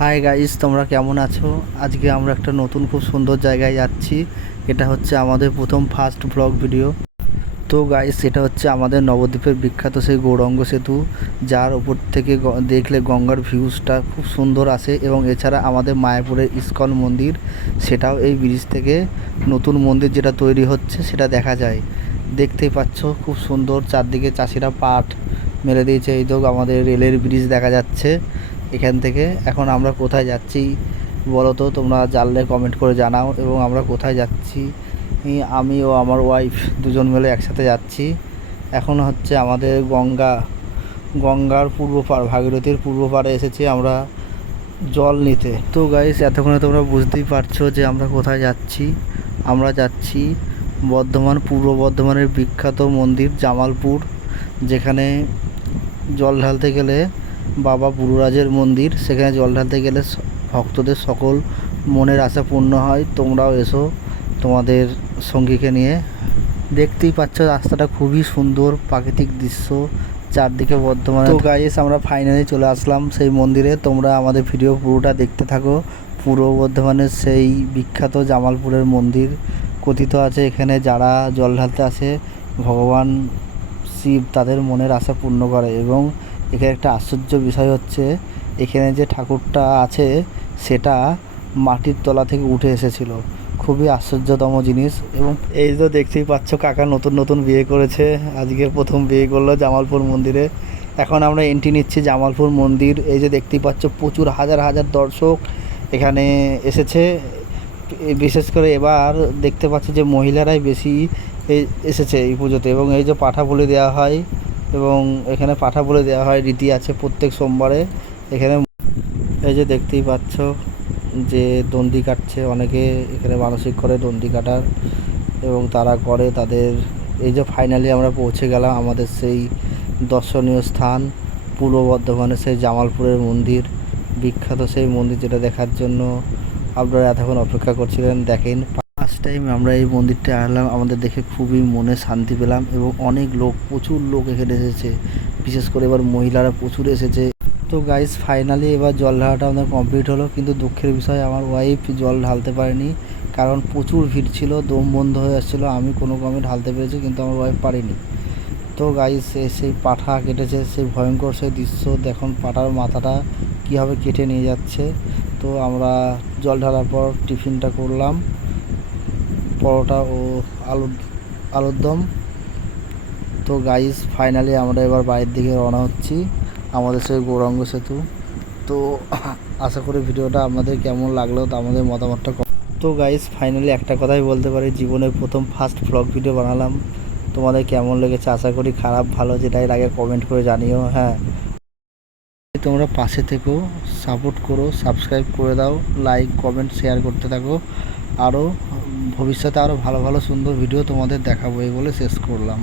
Hi guys, তোমরা কেমন আছো? আজকে আমরা একটা নতুন খুব সুন্দর জায়গায় যাচ্ছি। এটা হচ্ছে আমাদের প্রথম ফার্স্ট ব্লগ ভিডিও। তো গাইস, এটা হচ্ছে আমাদের নবদ্বীপের বিখ্যাত সেই গৌরাঙ্গ সেতু, যার উপর থেকে দেখলে গঙ্গার ভিউজটা খুব সুন্দর আসে। এবং এছাড়া আমাদের মায়াপুরের ইস্কন মন্দির, সেটাও এই ব্রিজ থেকে নতুন মন্দির যেটা তৈরি হচ্ছে সেটা দেখা যায়। দেখতেই পাচ্ছ খুব সুন্দর, চারদিকে চাষিরা পাট মেরে দিয়েছে। এই তো আমাদের রেলের ব্রিজ দেখা যাচ্ছে এখান থেকে। এখন আমরা কোথায় যাচ্ছি বলো তো, তোমরা জানলে কমেন্ট করে জানাও। এবং আমরা কোথায় যাচ্ছি, আমি ও আমার ওয়াইফ দুজন মিলে একসাথে যাচ্ছি। এখন হচ্ছে আমাদের গঙ্গার পূর্ব পাড়, ভাগীরথীর পূর্ব পাড়ে এসেছি আমরা জল নিতে। তো গাইস, এতক্ষণে তোমরা বুঝতেই পারছো যে আমরা কোথায় যাচ্ছি। আমরা যাচ্ছি পূর্ব বর্ধমানের বিখ্যাত মন্দির জামালপুর, যেখানে জল ঢালতে গেলে বাবা বুড়োরাজের মন্দির, সেখানে জল ঢালতে গেলে ভক্তদের সকল মনের আশা পূর্ণ হয়। তোমরাও এসো তোমাদের সঙ্গীকে নিয়ে। দেখতেই পাচ্ছ রাস্তাটা খুবই সুন্দর, প্রাকৃতিক দৃশ্য চারদিকে বর্ধমানে। তো গাইস, আমরা ফাইনালি চলে আসলাম সেই মন্দিরে। তোমরা আমাদের ভিডিও পুরোটা দেখতে থাকো। পূর্ব বর্ধমানের সেই বিখ্যাত জামালপুরের মন্দির। কথিত আছে এখানে যারা জল ঢালতে আসে ভগবান শিব তাদের মনের আশা পূর্ণ করে। এবং এখানে একটা আশ্চর্য বিষয় হচ্ছে, এখানে যে ঠাকুরটা আছে সেটা মাটির তলা থেকে উঠে এসেছিল। খুবই আশ্চর্যতম জিনিস। এবং এই তো দেখতেই পাচ্ছ কাকা নতুন নতুন বিয়ে করেছে, আজকে প্রথম বিয়ে করলো জামালপুর মন্দিরে। এখন আমরা এন্ট্রি নিচ্ছি জামালপুর মন্দির। এই যে দেখতেই পাচ্ছ প্রচুর হাজার হাজার দর্শক এখানে এসেছে। বিশেষ করে এবার দেখতে পাচ্ছি যে মহিলারাই বেশি এসেছে এই পুজোতে। এবং এই যে পাঠা বলি দেওয়া হয়, এবং এখানে পাঠা বলি দেওয়া হয়, রীতি আছে প্রত্যেক সোমবারে এখানে। এই যে দেখতেই পাচ্ছ যে দণ্ডি কাটছে অনেকে, এখানে মানসিক করে দণ্ডি কাটার, এবং তারা করে তাদের। এই যে ফাইনালি আমরা পৌঁছে গেলাম আমাদের সেই দর্শনীয় স্থান, পূর্ব বর্ধমানের সেই জামালপুরের মন্দির, বিখ্যাত সেই মন্দির যেটা দেখার জন্য আপনারা এতক্ষণ অপেক্ষা করছিলেন। দেখেন, ফার্স্ট টাইম আমরা এই মন্দিরটা আসলাম, আমাদের দেখে খুবই মনে শান্তি পেলাম। এবং অনেক লোক, প্রচুর লোক এখানে এসেছে, বিশেষ করে এবার মহিলারা প্রচুর এসেছে। তো গাইস, ফাইনালি এবার জল ঢালাটা আমাদের কমপ্লিট হলো। কিন্তু দুঃখের বিষয়, আমার ওয়াইফ জল ঢালতে পারেনি, কারণ প্রচুর ভিড় ছিল, দম বন্ধ হয়ে আসছিলো। আমি কোনো ক্রমে ঢালতে পেরেছি, কিন্তু আমার ওয়াইফ পারেনি। তো গাইস, সেই পাঠা কেটেছে, সেই ভয়ঙ্কর সেই দৃশ্য দেখুন, পাঠার মাথাটা কীভাবে কেটে নিয়ে যাচ্ছে। তো আমরা জল ঢালার পর টিফিনটা করলাম, পরোটা ও আলুর দম। তো গাইস, ফাইনালি আমরা এবার বাইরের দিকে রওনা হচ্ছি আমাদের সেই গৌরাঙ্গ সেতু। তো আশা করি ভিডিওটা আপনাদের কেমন লাগলো তা আমাদের মতামতটা। তো গাইস, ফাইনালি একটা কথাই বলতে পারি, জীবনের প্রথম ফার্স্ট ব্লগ ভিডিও বানালাম। তোমাদের কেমন লেগেছে আশা করি খারাপ ভালো যেটাই লাগে কমেন্ট করে জানিও। হ্যাঁ, তোমরা পাশে থেকেও সাপোর্ট করো, সাবস্ক্রাইব করে দাও, লাইক কমেন্ট শেয়ার করতে থাকো। আরও ভবিষ্যতে আরও ভালো ভালো সুন্দর ভিডিও তোমাদের দেখাবো, এই বলে শেষ করলাম।